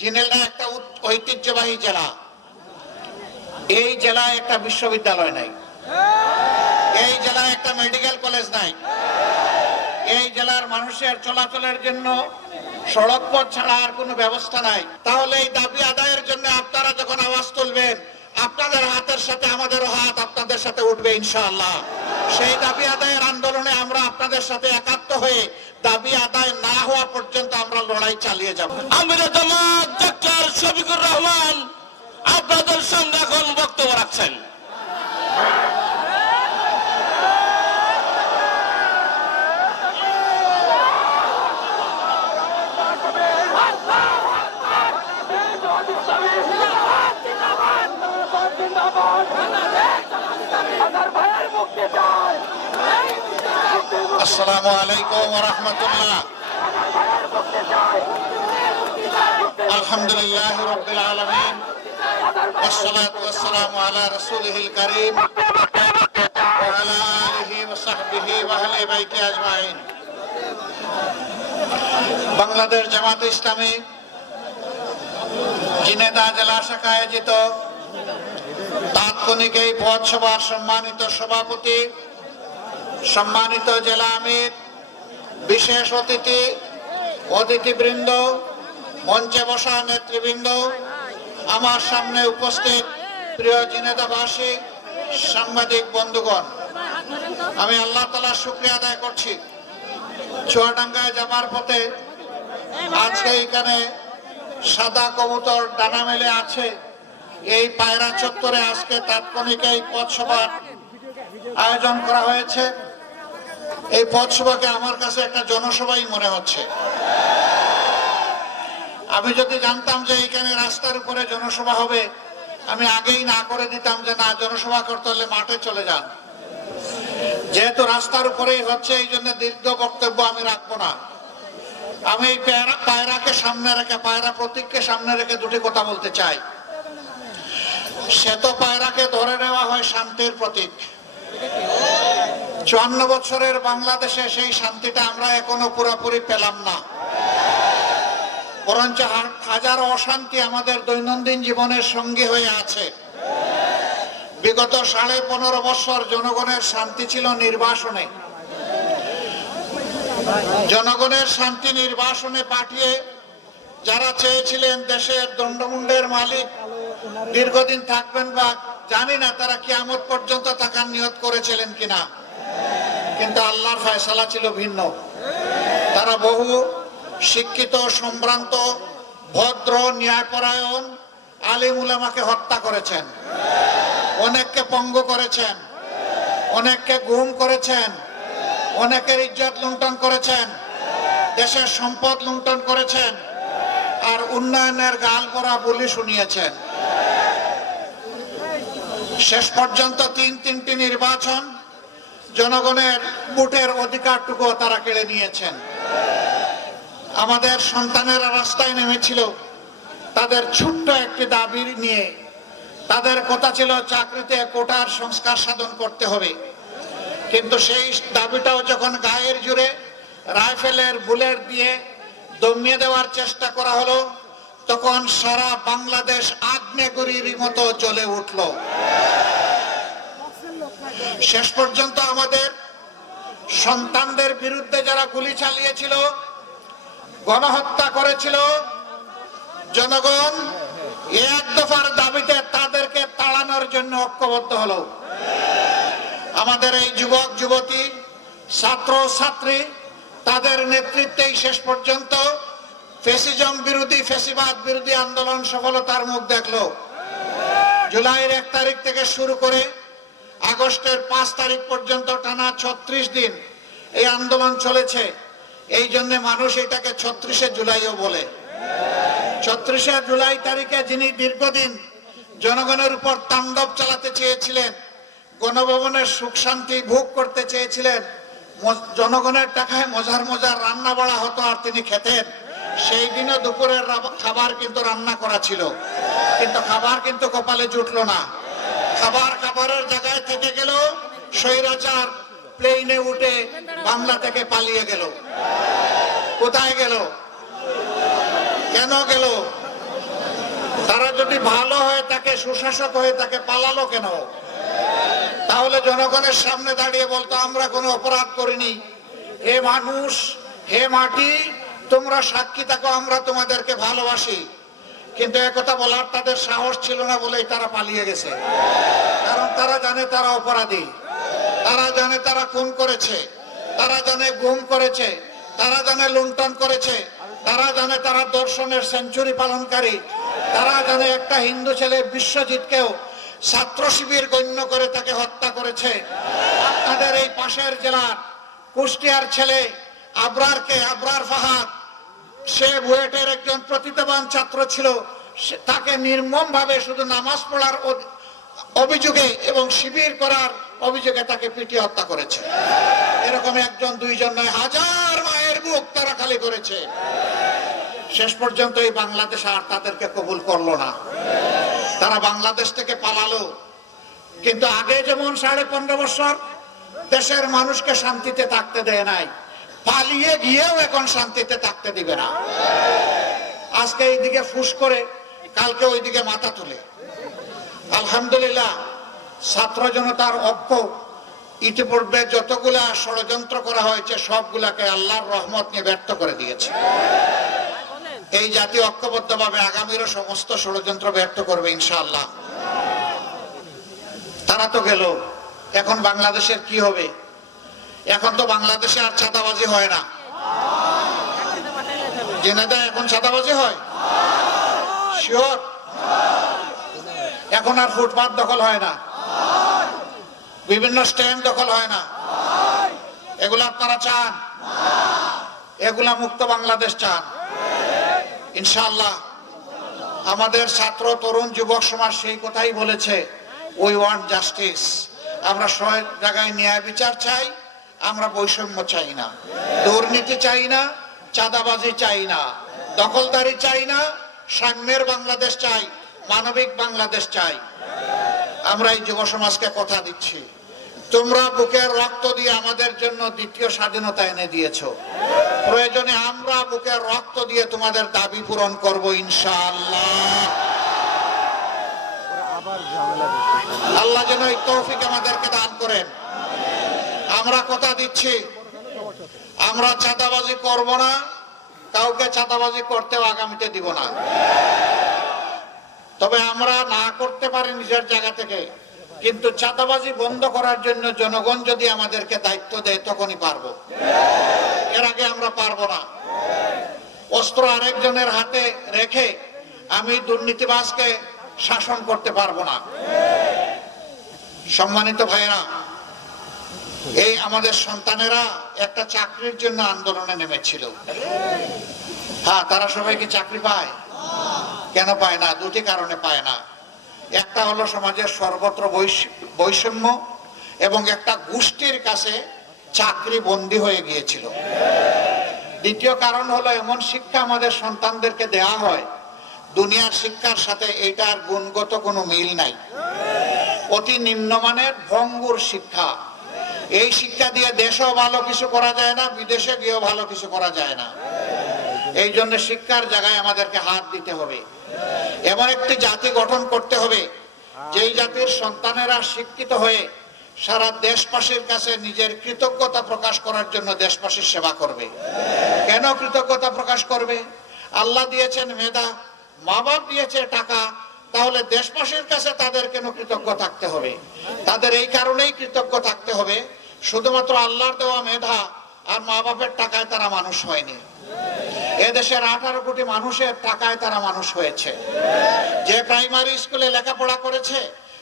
জিনেলদা একটা ঐতিহ্যবাহী জেলা। এই জেলায় একটা বিশ্ববিদ্যালয় নাই। এই জেলায় একটা মেডিকেল কলেজ নাই। এই জেলার মানুষের চলাচলের জন্য সড়ক পথ ছাড়া আর কোনো ব্যবস্থা নাই। তাহলে এই দাবি আদায়ের জন্য আপনারা যখন আওয়াজ তুলবেন, আপনাদের হাতের সাথে আমাদেরও হাত আপনাদের সাথে উঠবে ইনশাআল্লাহ। সেই দাবি আদায়ের আন্দোলনে আমরা আপনাদের সাথে একাত্ম হয়ে দাবি আদায় না হওয়া পর্যন্ত লড়াই চালিয়ে যাব। আমিরা জামাত ডক্টর শফিকুর রহমান, আপনাদের সঙ্গে এখন বক্তব্য রাখছেন। আসসালামু আলাইকুম ওয়া রাহমাতুল্লাহ আলহামদুলিল্লাহ রাব্বিল আলামিন والصلاة والسلام على رسوله الكريم وعلى آله وصحبه وأهل بيته أجمعين বাংলাদেশ জামাত ইসলামী জিনেদা জেলা শাখা আয়োজিত তাৎক্ষণিক এই পথসভার সম্মানিত সভাপতি সম্মানিত জেলা আমির বিশেষ অতিথি, অতিথিবৃন্দ, মঞ্চে বসা নেতৃবৃন্দ, আমার সামনে উপস্থিত প্রিয় জিনেদাবাসী, সাংবাদিক বন্ধুগণ, আমি আল্লাহ তালা শুক্রিয়া আদায় করছি। চুয়াডাঙ্গায় যাবার পথে আজকে এখানে সাদা কবুতর ডানা মেলে আছে। এই পায়রা চত্বরে আজকে তাৎক্ষণিক এই পথসভার আয়োজন করা হয়েছে। এই পথসভাকে আমার কাছে একটা জনসভাই মনে হচ্ছে। আমি যদি জানতাম যে এখানে রাস্তার উপরে জনসভা হবে, আমি আগেই না করে দিতাম যে না, জনসভা করতে হলে মাঠে চলে যান। যেহেতু রাস্তার উপরেই হচ্ছে, এই জন্য দীর্ঘ বক্তব্য আমি রাখব না। আমি এই পায়রা পায়রাকে সামনে রেখে, পায়রা প্রতীককে সামনে রেখে দুটি কথা বলতে চাই। শ্বেত পায়রাকে ধরে নেওয়া হয় শান্তির প্রতীক। চুয়ান্ন বছরের বাংলাদেশে সেই শান্তিটা আমরা এখনও পুরোপুরি পেলাম না। বরঞ্চ হাজার অশান্তি আমাদের দৈনন্দিন জীবনের সঙ্গী হয়ে আছে। বিগত সাড়ে পনেরো বছর জনগণের শান্তি ছিল নির্বাসনে। জনগণের শান্তি নির্বাসনে পাঠিয়ে যারা চেয়েছিলেন দেশের দণ্ডমুণ্ডের মালিক, দীর্ঘদিন থাকবেন বা জানি না তারা কিয়ামত পর্যন্ত থাকার নিয়ত করেছিলেন কিনা। কিন্তু আল্লাহর ফয়সালা ছিল ভিন্ন। তারা বহু শিক্ষিত, সম্ভ্রান্ত, ভদ্র, ন্যায়পরায়ণ আলিম উলামাকে হত্যা করেছেন। অনেককে পঙ্গ করেছেন। অনেককে গুম করেছেন। অনেকের ইজ্জত লুণ্ঠন করেছেন। দেশের সম্পদ লুণ্ঠন করেছেন। আর উন্নয়নের গাল করা বলি শুনিয়েছেন। শেষ পর্যন্ত তিন তিনটি নির্বাচন জনগণের ভোটের অধিকারটুকু তারা কেড়ে নিয়েছেন। আমাদের সন্তানেরা রাস্তায় নেমেছিল। তাদের ছোট্ট একটি দাবি নিয়ে তাদের কথা ছিল, চাকরিতে কোটার সংস্কার সাধন করতে হবে। কিন্তু সেই দাবিটাও যখন গায়ের জুড়ে রাইফেলের বুলেট দিয়ে দমিয়ে দেওয়ার চেষ্টা করা হলো, তখন সারা বাংলাদেশ আগ্নেয়গিরির মতো জ্বলে উঠল। শেষ পর্যন্ত আমাদের সন্তানদের বিরুদ্ধে যারা গুলি চালিয়েছিল, গণহত্যা করেছিল, জনগণ এক দফার দাবিতে তাদেরকে তাড়ানোর জন্য ঐক্যবদ্ধ হলো। আমাদের এই যুবক, যুবতী, ছাত্র, ছাত্রী, তাদের নেতৃত্বেই শেষ পর্যন্ত ফেসিজম বিরোধী, ফেসিবাদ বিরোধী আন্দোলন সফলতার মুখ দেখল। জুলাইয়ের এক তারিখ থেকে শুরু করে আগস্টের পাঁচ তারিখ পর্যন্ত টানা ছত্রিশ দিন এই আন্দোলন চলেছে। এই জন্য মানুষ এটাকে ছত্রিশে জুলাইও বলে। ছত্রিশে জুলাই তারিখে যিনি দীর্ঘদিন জনগণের উপর তাণ্ডব চালাতে চেয়েছিলেন, গণভবনের সুখ শান্তি ভোগ করতে চেয়েছিলেন জনগণের টাকায় মজার মজার রান্না বাড়া হতো আর তিনি খেতেন। সেই দিনও দুপুরের খাবার কিন্তু রান্না করা ছিল। কিন্তু খাবার কিন্তু কপালে জুটলো না। খাবার খাবারের জায়গায় থেকে গেল, স্বৈরাচার প্লেনে উঠে বাংলা থেকে পালিয়ে গেল। কোথায় গেল? কেন গেল? তারা যদি ভালো হয়ে থাকে সুশাসক হয়ে তাকে পালালো কেন? তাহলে জনগণের সামনে দাঁড়িয়ে বলতো, আমরা কোনো অপরাধ করিনি। হে মানুষ, হে মাটি, তোমরা সাক্ষী থাকো, আমরা তোমাদেরকে ভালোবাসি। কিন্তু একথা বলার তাদের সাহস ছিল না বলেই তারা পালিয়ে গেছে। কারণ তারা জানে তারা অপরাধী। তারা জানে তারা খুন করেছে। তারা জানে গুম করেছে। তারা জানে লুণ্ঠন করেছে। তারা জানে তারা দর্শনের সেঞ্চুরি পালনকারী। তারা জানে একটা হিন্দু ছেলে বিশ্বজিৎকেও ছাত্র শিবির গণ্য করে তাকে হত্যা করেছে। আপনাদের এই পাশের জেলার কুষ্টিয়ার ছেলে আবরারকে, আবরার ফাহাদ সে বুয়েটের একজন প্রতিভাবান ছাত্র ছিল। তাকে নির্মম ভাবে শুধু নামাজ পড়ার অভিযোগে এবং শিবির করার অভিযোগে তাকে পিটিয়ে হত্যা করেছে। এরকম একজন, দুইজন নয়, হাজার মায়ের বুক তারা খালি করেছে। শেষ পর্যন্ত এই বাংলাদেশ আর তাদেরকে কবুল করল না। তারা বাংলাদেশ থেকে পালালো। কিন্তু আগে যেমন সাড়ে পনেরো বছর দেশের মানুষকে শান্তিতে থাকতে দেয় নাই পালিয়ে গিয়েও এখন শান্তিতে থাকতে দিবে না। আজকে এইদিকে ফুস করে, কালকে ওইদিকে মাথা তুলে। আলহামদুলিল্লাহ, ছাত্র জনতার ঐক্য, ইতিপূর্বে যতগুলা ষড়যন্ত্র করা হয়েছে, সবগুলাকে আল্লাহর রহমত নিয়ে ব্যর্থ করে দিয়েছে। এই জাতি ঐক্যবদ্ধভাবে আগামীরও সমস্ত ষড়যন্ত্র ব্যর্থ করবে, ইনশাআল্লাহ। তারা তো গেল, এখন বাংলাদেশের কি হবে? এখন তো বাংলাদেশে আর ছাতাবাজি হয় না। জেনেদা, এখন ছাতাবাজি হয়? শিওর এখন আর ফুটপাত দখল হয় না। বিভিন্ন স্ট্যান্ড দখল হয় না। এগুলো আপনারা চান? এগুলা মুক্ত বাংলাদেশ চান। ইনশাল্লাহ আমাদের ছাত্র, তরুণ, যুবক সমাজ সেই কথাই বলেছে উই ওয়ান্ট জাস্টিস আমরা সব জায়গায় ন্যায় বিচার চাই। আমরা বৈষম্য চাই না। দুর্নীতি চাই না, চাঁদাবাজি চাই না, দখলদারি চাই না, সাম্যের বাংলাদেশ চাই, মানবিক বাংলাদেশ চাই। আমরা এই যুব সমাজকে কথা দিচ্ছি। তোমরা বুকের রক্ত দিয়ে আমাদের জন্য দ্বিতীয় স্বাধীনতা এনে দিয়েছ। প্রয়োজনে আমরা বুকের রক্ত দিয়ে তোমাদের দাবি পূরণ করব ইনশাআল্লাহ। আল্লাহ যেন এই তৌফিক আমাদেরকে দান করেন। আমরা কথা দিচ্ছি। আমরা চাঁদাবাজি করব না, কাউকে চাঁদাবাজি করতেও আগামীতে দিব না। তবে আমরা না করতে পারি নিজের জায়গা থেকে, কিন্তু চাঁদাবাজি বন্ধ করার জন্য জনগণ যদি আমাদেরকে দায়িত্ব দেয়, তখনই পারব। এর আগে আমরা পারব না। অস্ত্র আরেকজনের হাতে রেখে আমি দুর্নীতিবাজকে শাসন করতে পারব না। সম্মানিত ভাইয়েরা এই আমাদের সন্তানেরা একটা চাকরির জন্য আন্দোলনে নেমেছিল। হ্যাঁ তারা সবাই কি চাকরি পায়? কেন পায় না? দুটি কারণে পায় না। একটা হলো সমাজের সর্বত্র বৈষম্য এবং একটা গোষ্ঠীর কাছে চাকরি বন্দী হয়ে গিয়েছিল। দ্বিতীয় কারণ হলো এমন শিক্ষা আমাদের সন্তানদেরকে দেয়া হয়, দুনিয়ার শিক্ষার সাথে এটার গুণগত কোনো মিল নাই। অতি নিম্নমানের ভঙ্গুর শিক্ষা। এই শিক্ষা দিয়ে দেশেও ভালো কিছু করা যায় না, বিদেশে গিয়েও ভালো কিছু করা যায় না। এই জন্য শিক্ষার জায়গায় আমাদেরকে হাত দিতে হবে। এমন একটি জাতি গঠন করতে হবে, যেই জাতির সন্তানেরা শিক্ষিত হয়ে সারা দেশবাসীর কাছে নিজের কৃতজ্ঞতা প্রকাশ করার জন্য দেশবাসীর সেবা করবে। কেন কৃতজ্ঞতা প্রকাশ করবে? আল্লাহ দিয়েছেন মেধা, মা বাপ দিয়েছে টাকা, তাহলে দেশবাসীর কাছে তাদের কেন কৃতজ্ঞ থাকতে হবে? তাদের এই কারণেই কৃতজ্ঞ থাকতে হবে শুধুমাত্র আল্লাহর দেওয়া মেধা আর মা বাপের টাকায় তারা মানুষ হয়নি। এদেশের আঠারো কোটি মানুষের টাকায় তারা মানুষ হয়েছে। যে প্রাইমারি স্কুলে লেখাপড়া করেছে,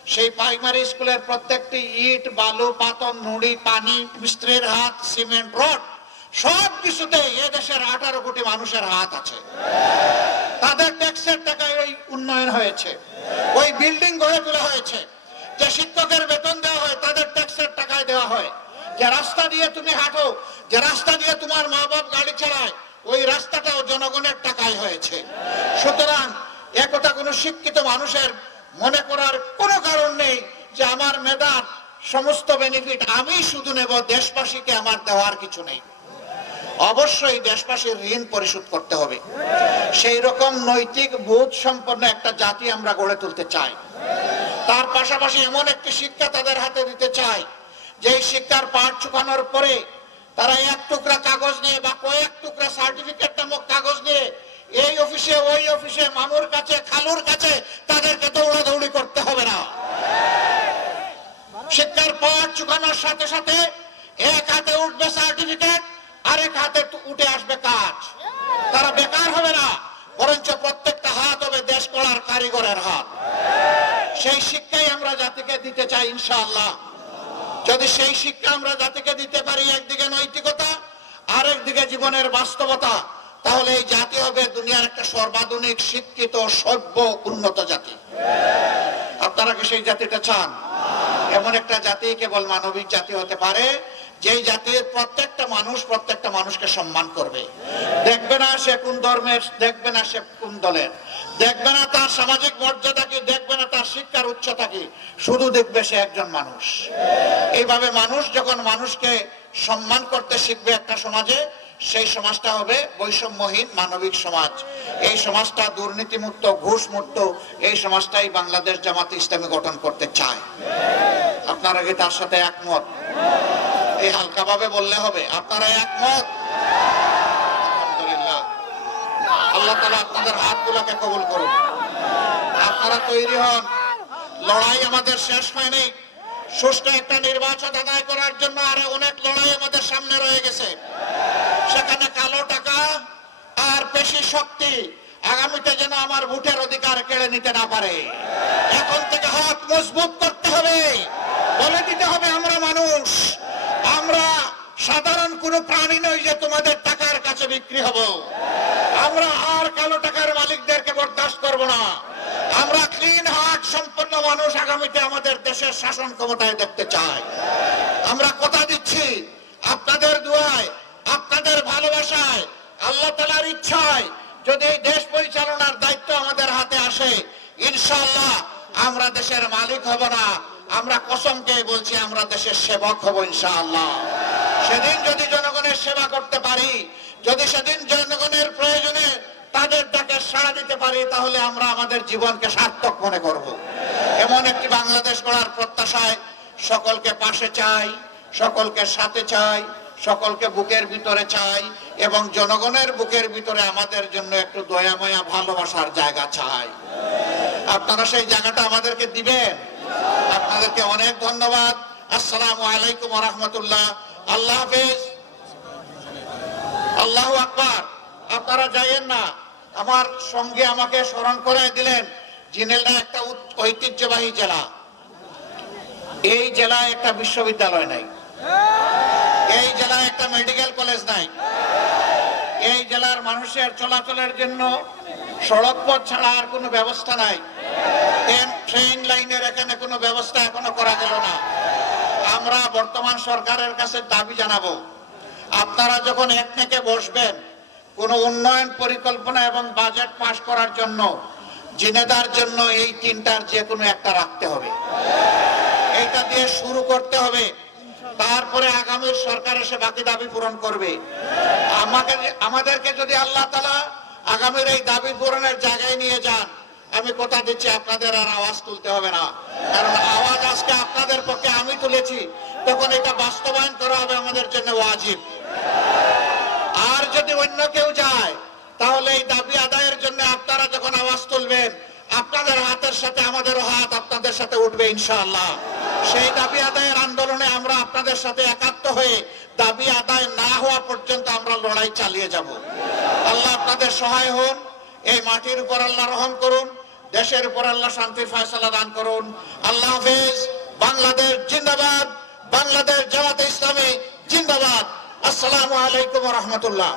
সেই প্রাইমারি স্কুলের প্রত্যেকটি ইট, বালু পাতন নুড়ি, পানি, মিস্ত্রির হাত, সিমেন্ট, রড, সব কিছুতে এদেশের আঠারো কোটি মানুষের হাত আছে। তাদের ট্যাক্সের টাকায় ওই উন্নয়ন হয়েছে। ওই বিল্ডিং গড়ে তোলা হয়েছে। যে শিক্ষকের বেতন দেওয়া হয়, তাদের ট্যাক্সের টাকায় দেওয়া হয়। যে রাস্তা দিয়ে তুমি হাঁটো, যে রাস্তা দিয়ে তোমার মা বাপ গাড়ি চালায়, ওই রাস্তাটাও জনগণের টাকায় হয়েছে। সুতরাং একথা কোনো শিক্ষিত মানুষের মনে করার কোনো কারণ নেই যে আমার মেধার সমস্ত বেনিফিট আমি শুধু নেব, দেশবাসীকে আমার দেওয়ার কিছু নেই। অবশ্যই দেশবাসীর ঋণ পরিশোধ করতে হবে। সেই রকম নৈতিক বোধ সম্পন্ন একটা জাতি আমরা গড়ে তুলতে চাই। তার পাশাপাশি এমন একটি শিক্ষা তাদের হাতে দিতে চাই যেই শিক্ষার পাঠ চুকানোর পরে তারা এক টুকরা কাগজ নিয়ে বা কয়েক টুকরা সার্টিফিকেট নামক কাগজ নিয়ে এই অফিসে ওই অফিসে মামুর কাছে, খালুর কাছে তাদেরকে দৌড়াদৌড়ি করতে হবে না। শিক্ষার পাঠ চুকানোর সাথে সাথে এক হাতে উঠবে সার্টিফিকেট আরেক হাতে উঠে আসবে কাজ। তারা বেকার হবে না, বরঞ্চ প্রত্যেকটা হাত হবে দেশ করার কারিগরের হাত। সেই শিক্ষাই আমরা জাতিকে দিতে চাই ইনশাআল্লাহ। যদি সেই শিক্ষা আমরা জাতিকে দিতে পারি, একদিকে নৈতিকতা, আরেকদিকে জীবনের বাস্তবতা, তাহলে এই জাতি হবে দুনিয়ার একটা সর্বাধুনিক, শিক্ষিত, সভ্য, উন্নত জাতি। আপনারা কি সেই জাতিটা চান? এমন একটা জাতি কেবল মানবিক জাতি হতে পারে, যেই জাতির প্রত্যেকটা মানুষ প্রত্যেকটা মানুষকে সম্মান করবে। দেখবে না সে কোন ধর্মের, দেখবে না সে কোন দলের। দেখবে না তার সামাজিক মর্যাদা কি, দেখবে না তার শিক্ষার উচ্চতা কি, শুধু দেখবে সে একজন মানুষ। এইভাবে মানুষ যখন মানুষকে সম্মান করতে শিখবে একটা সমাজে সেই সমাজটা হবে বৈষম্যহীন মানবিক সমাজ। এই সমাজটা দুর্নীতিমুক্ত ঘুষ মুক্ত এই সমাজটাই বাংলাদেশ জামাত ইসলামী গঠন করতে চায়। আপনারা কি তার সাথে একমত? এই হালকাভাবে বললে হবে, আপনারা একমত? আল্লাহ তালা আপনাদের হাতগুলোকে কবুল করুন। আপনারা তৈরি হন। লড়াই আমাদের শেষ হয়নি। সুষ্ঠু একটা নির্বাচন আদায় করার জন্য আরও অনেক লড়াই আমাদের সামনে রয়ে গেছে। সেখানে কালো টাকা আর পেশি শক্তি আগামীতে যেন আমার ভোটের অধিকার কেড়ে নিতে না পারে। এখন থেকে হাত মজবুত করতে হবে। বলে দিতে হবে আমরা মানুষ। আমরা সাধারণ কোনো প্রাণী নই যে তোমাদের টাকার কাছে বিক্রি হব। আমরা আর কালো টাকার মালিকদেরকে বরদাস্ত করব না। আমরা ক্লিন হার্ট সম্পন্ন মানুষ আগামীতে আমাদের দেশের শাসন ক্ষমতায় দেখতে চাই। আমরা কথা দিচ্ছি আপনাদের দুয়ায়। ভালোবাসায়, আল্লাহ তালার ইচ্ছায় যদি এই দেশ পরিচালনার দায়িত্ব আমাদের হাতে আসে, ইনশাআল্লাহ আমরা দেশের মালিক হব না। আমরা কসমকে বলছি, আমরা দেশের সেবক হব ইনশাআল্লাহ। সেদিন যদি জনগণের সেবা করতে পারি, যদি সেদিন জনগণের প্রয়োজনে তাদের ডাকে সাড়া দিতে পারি, তাহলে আমরা আমাদের জীবনকে সার্থক মনে করব। এমন একটি বাংলাদেশ গড়ার প্রত্যাশায় সকলকে পাশে চাই, সকলকে সাথে চাই সকলকে বুকের ভিতরে চাই এবং জনগণের বুকের ভিতরে আমাদের জন্য একটু দয়া মায়া ভালোবাসার জায়গা চাই। আপনারা সেই জায়গাটা আমাদেরকে দিবেন। আপনাদেরকে অনেক ধন্যবাদ। আসসালামু আলাইকুম রহমতুল্লাহ। আল্লাহ হাফেজ। আল্লাহ আকবার। আপনারা যাইয়েন না। আমার সঙ্গে আমাকে স্মরণ করে দিলেন জিনেলটা একটা ঐতিহ্যবাহী জেলা। এই জেলায় একটা বিশ্ববিদ্যালয় নাই। এই জেলায় একটা মেডিকেল কলেজ নাই। এই জেলার মানুষের চলাচলের জন্য সড়ক পথ ছাড়া আর কোনো ব্যবস্থা নাই। ট্রেন- লাইনের এখানে কোনো ব্যবস্থা এখনও করা গেল না। আমরা বর্তমান সরকারের কাছে দাবি জানাব, আপনারা যখন এক থেকে বসবেন, কোনো উন্নয়ন পরিকল্পনা এবং বাজেট পাশ করার জন্য, জিনেদার জন্য এই তিনটার যে কোনো একটা রাখতে হবে। এইটা দিয়ে শুরু করতে হবে। তারপরে আগামী সরকার এসে বাকি দাবি পূরণ করবে। আমাকে আমাদেরকে যদি আল্লাহ তালা আগামীর এই দাবি পূরণের জায়গায় নিয়ে যান, আমি কথা দিচ্ছি, আপনাদের আর আওয়াজ তুলতে হবে না। কারণ আওয়াজ আজকে আপনাদের পক্ষে আমি তুলেছি, তখন এটা বাস্তবায়ন করা হবে আমাদের জন্য ওয়াজিব। আর যদি অন্য কেউ যায়, তাহলে এই দাবি আদায়ের জন্য আপনারা যখন আওয়াজ তুলবেন, আপনাদের হাতের সাথে আমাদের হাত আপনাদের সাথে উঠবে ইনশাআল্লাহ। সেই দাবি আদায়ের আন্দোলনে আমরা আপনাদের সাথে একাত্ম হয়ে দাবি আদায় না হওয়া পর্যন্ত আমরা লড়াই চালিয়ে যাব। আল্লাহ আপনাদের সহায় হন, এই মাটির উপর আল্লাহ রহম করুন, দেশের উপর আল্লাহ শান্তির ফয়সালা দান করুন। আল্লাহ হাফেজ, বাংলাদেশ জিন্দাবাদ, বাংলাদেশ জামাতে ইসলামী জিন্দাবাদ। আসসালামু আলাইকুম রহমতুল্লাহ।